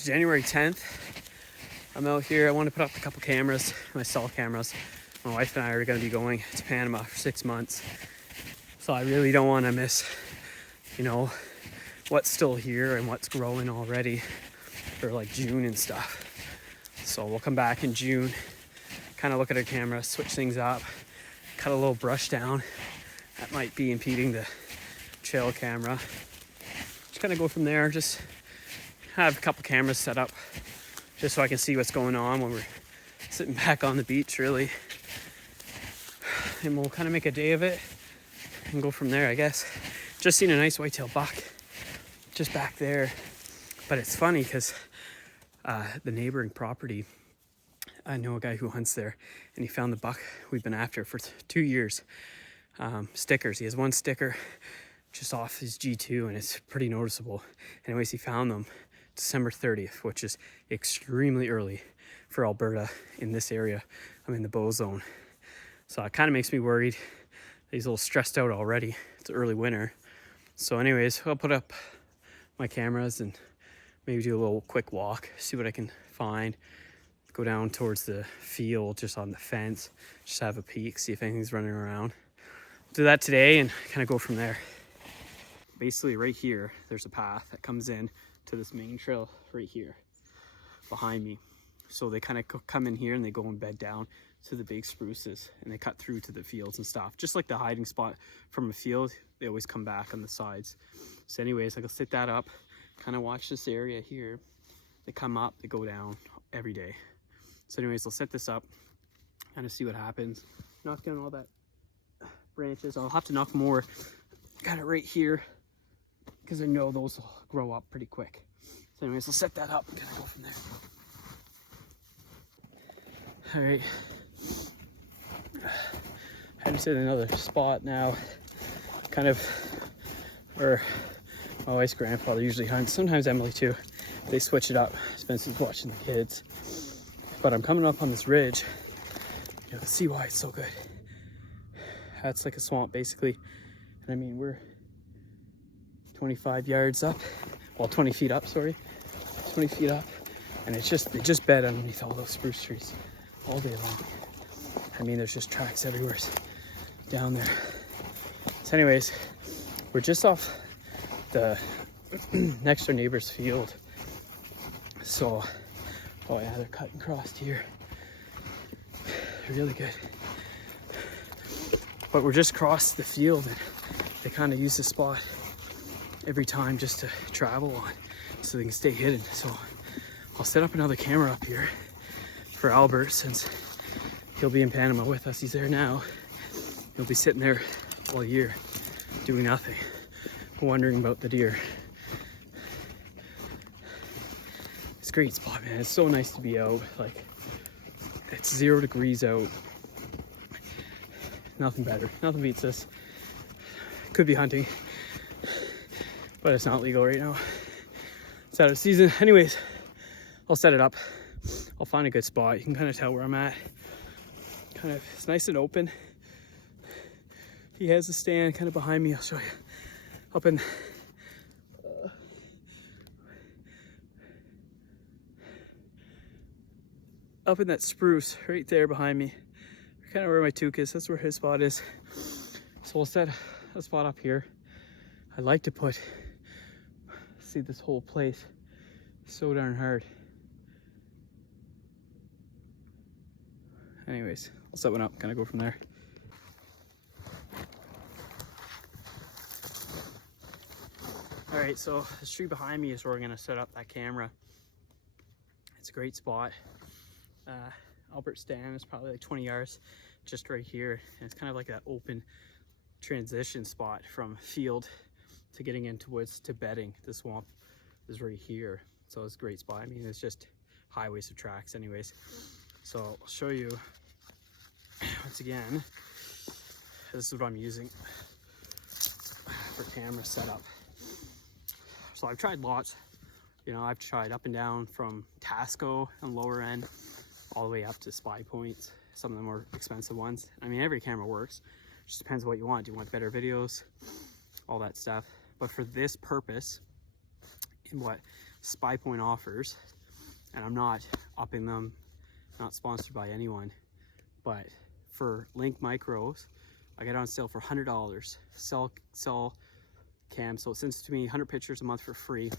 It's January 10th. I'm out here. I want to put up a couple cameras, my cell cameras. My wife and I are going to be going to Panama for 6 months. So I really don't want to miss, what's still here and what's growing already for like June and stuff. So we'll come back in June, kind of look at our camera, switch things up, cut a little brush down. That might be impeding the trail camera. Just kind of go from there. Just have a couple cameras set up just so I can see what's going on when we're sitting back on the beach, really. And we'll kind of make a day of it and go from there, I guess. Just seen a nice whitetail buck just back there. But it's funny because the neighboring property, I know a guy who hunts there, and he found the buck we've been after for 2 years. Stickers. He has one sticker just off his G2, and it's pretty noticeable. Anyways, he found them December 30th, which is extremely early for Alberta in this area. I'm in the bowzone. So it kind of makes me worried. He's a little stressed out already. It's early winter. So anyways, I'll put up my cameras and maybe do a little quick walk, see what I can find. Go down towards the field, just on the fence, just have a peek, see if anything's running around. Do that today and kind of go from there. Basically right here, there's a path that comes in to this main trail right here behind me. So they kind of come in here and they go and bed down to the big spruces, and they cut through to the fields and stuff. Just like the hiding spot from a field, they always come back on the sides. So anyways, I can set that up, kind of watch this area here. They come up, they go down every day. So anyways, I'll set this up, kind of see what happens. Knock down all that branches. I'll have to knock more. Got it right here because I know those will grow up pretty quick. So anyways, I'll set that up and kind of go from there. All right. I'm just in another spot now, kind of where my wife's grandfather usually hunts. Sometimes Emily too. They switch it up. Spencer's watching the kids. But I'm coming up on this ridge. You can see why it's so good. That's like a swamp basically. And I mean, we're 25 yards up. Well, 20 feet up, sorry. 20 feet up. And they just bed underneath all those spruce trees all day long. I mean, there's just tracks everywhere down there. So anyways, we're just off the next door neighbor's field. So, oh yeah, they're cutting across here. Really good. But we're just across the field, and they kind of use the spot every time just to travel on so they can stay hidden. So I'll set up another camera up here for Albert, since he'll be in Panama with us. He's there now. He'll be sitting there all year doing nothing, wondering about the deer. It's a great spot, man. It's so nice to be out. Like, it's 0 degrees out. Nothing better. Nothing beats this. Could be hunting, but it's not legal right now. It's out of season. Anyways, I'll set it up. I'll find a good spot. You can kind of tell where I'm at. It's nice and open. He has a stand kind of behind me. I'll show you. Up in that spruce right there behind me. Kind of where my toque is. That's where his spot is. So we'll set a spot up here. I like to see this whole place so darn hard. Anyways, I'll set one up, kind of go from there. All right, so the tree behind me is where I'm gonna set up that camera. It's a great spot. Albert's stand is probably like 20 yards just right here. And it's kind of like that open transition spot from field to getting into woods to bedding. The swamp is right here. So it's a great spot. I mean, it's just highways of tracks anyways. So I'll show you once again. This is what I'm using for camera setup. So I've tried lots. I've tried up and down from Tasco and lower end all the way up to SPYPOINT, some of the more expensive ones. I mean, every camera works. Just depends what you want. Do you want better videos? All that stuff. But for this purpose, and what SPYPOINT offers, and I'm not upping them, not sponsored by anyone, but for Link Micros, I got it on sale for $100. Sell cam, so it sends to me 100 pictures a month for free.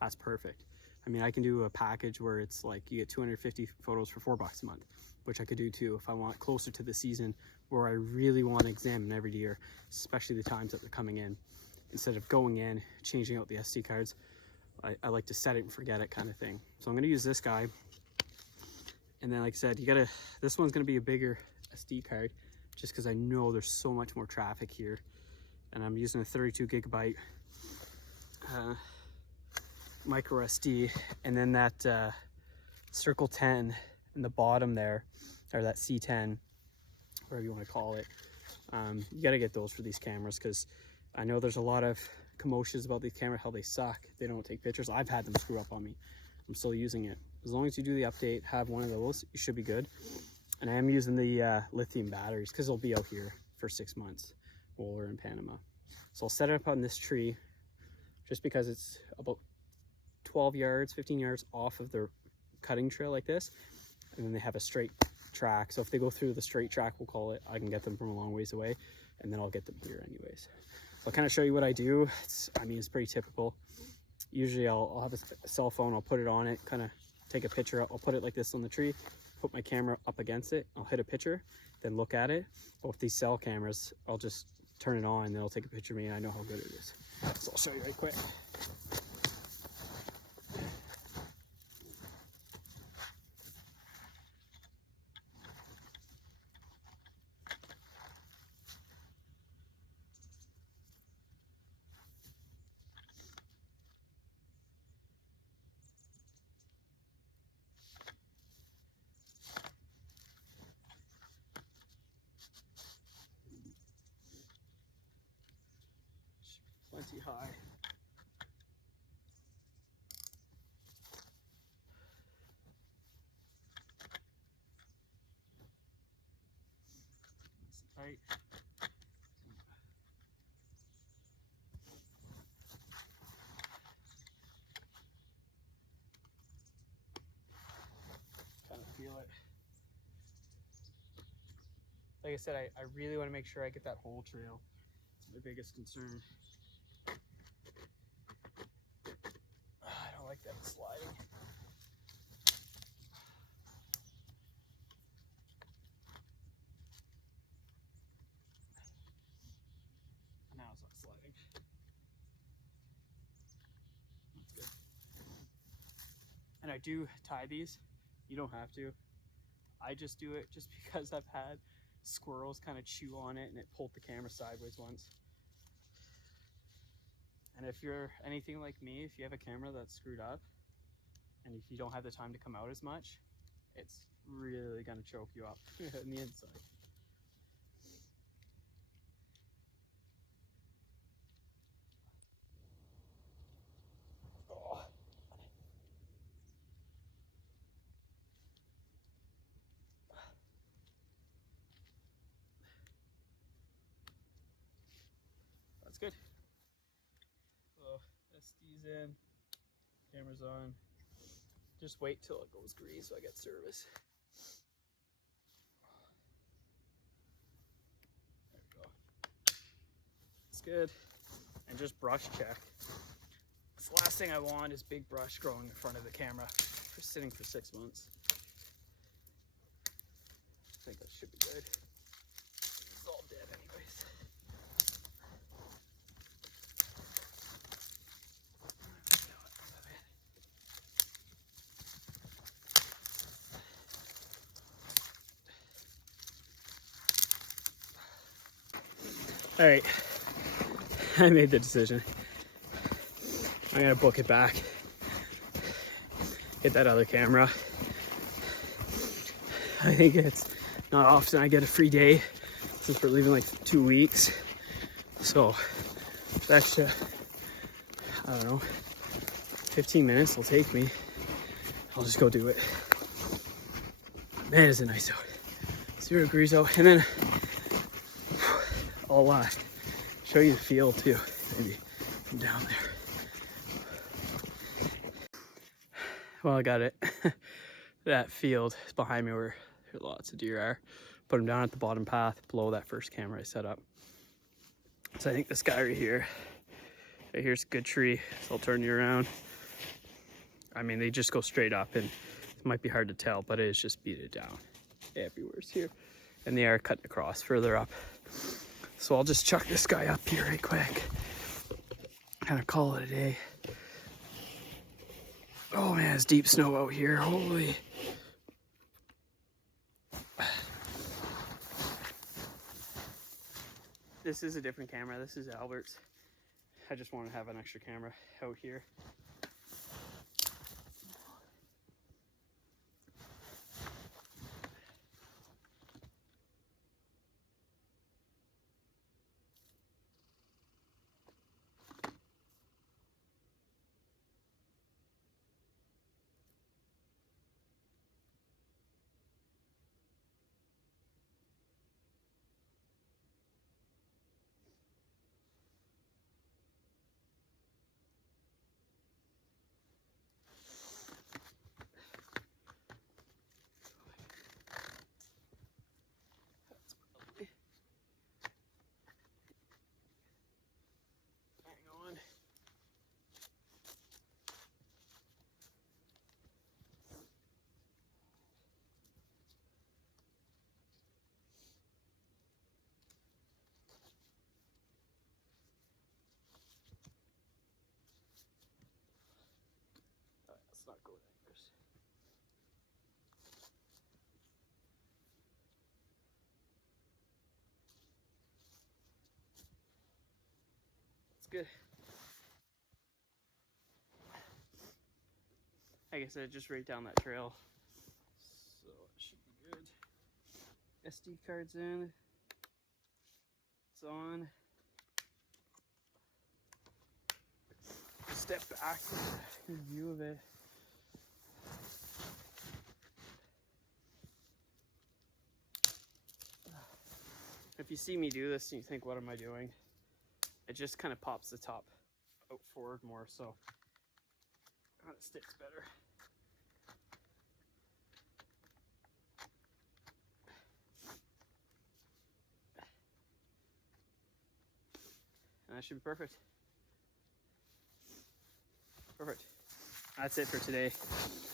That's perfect. I mean, I can do a package where it's like you get 250 photos for $4 a month, which I could do too if I want closer to the season where I really want to examine every deer, especially the times that they're coming in. Instead of going in, changing out the SD cards, I like to set it and forget it kind of thing. So I'm going to use this guy. And then, like I said, this one's going to be a bigger SD card just because I know there's so much more traffic here. And I'm using a 32 gigabyte micro SD, and then that Circle 10 in the bottom there, or that C10, whatever you want to call it. You got to get those for these cameras because I know there's a lot of commotions about these cameras, how they suck, they don't take pictures. I've had them screw up on me. I'm still using it. As long as you do the update, have one of those, you should be good. And I am using the lithium batteries because they'll be out here for 6 months while we're in Panama. So I'll set it up on this tree just because it's about 12 yards, 15 yards off of the cutting trail like this. And then they have a straight track. So if they go through the straight track, we'll call it, I can get them from a long ways away, and then I'll get them here anyways. So I'll kind of show you what I do. I mean, it's pretty typical. Usually I'll have a cell phone, I'll put it on it, kind of take a picture. I'll put it like this on the tree, put my camera up against it, I'll hit a picture, then look at it. But with these cell cameras, I'll just turn it on, and it'll take a picture of me, and I know how good it is. So I'll show you right quick. Plenty high. Nice and tight. Kind of feel it. Like I said, I really want to make sure I get that whole trail. It's my biggest concern. I don't like that sliding. Now it's not sliding. That's good. And I do tie these. You don't have to. I just do it just because I've had squirrels kind of chew on it and it pulled the camera sideways once. And if you're anything like me, if you have a camera that's screwed up and if you don't have the time to come out as much, it's really gonna choke you up on the inside. Oh. That's good. So SD's in, camera's on. Just wait till it goes green so I get service. There we go. It's good. And just brush check. The last thing I want is big brush growing in front of the camera for sitting for 6 months. I think that should be good. It's all dead anyways. All right, I made the decision. I'm gonna book it back. Get that other camera. I think it's not often I get a free day since we're leaving like 2 weeks. So extra, I don't know, 15 minutes will take me. I'll just go do it. Man, is it nice out. 0 degrees out. And then I'll show you the field too, maybe from down there. Well, I got it. That field is behind me where lots of deer are. Put them down at the bottom path below that first camera I set up. So I think this guy right here's a good tree. So I'll turn you around. I mean, they just go straight up, and it might be hard to tell, but it is just beat it down. Everywhere's here. And they are cutting across further up. So I'll just chuck this guy up here right quick. Kind of call it a day. Oh man, it's deep snow out here. Holy. This is a different camera. This is Albert's. I just want to have an extra camera out here. Hang on. Let's not go there. That's good. Like I said, just right down that trail. So it should be good. SD card's in. It's on. Step back. Good view of it. If you see me do this and you think, what am I doing? It just kind of pops the top out forward more, so it kind of sticks better. And that should be perfect. Perfect. That's it for today.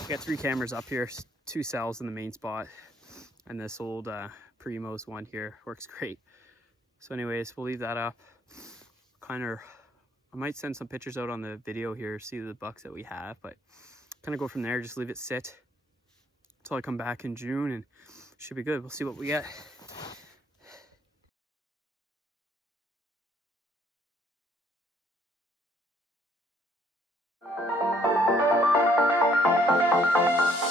We got 3 cameras up here, 2 cells in the main spot, and this old Primos one here works great. So anyways, we'll leave that up. I might send some pictures out on the video here, see the bucks that we have, but kind of go from there, just leave it sit until I come back in June, and should be good. We'll see what we get.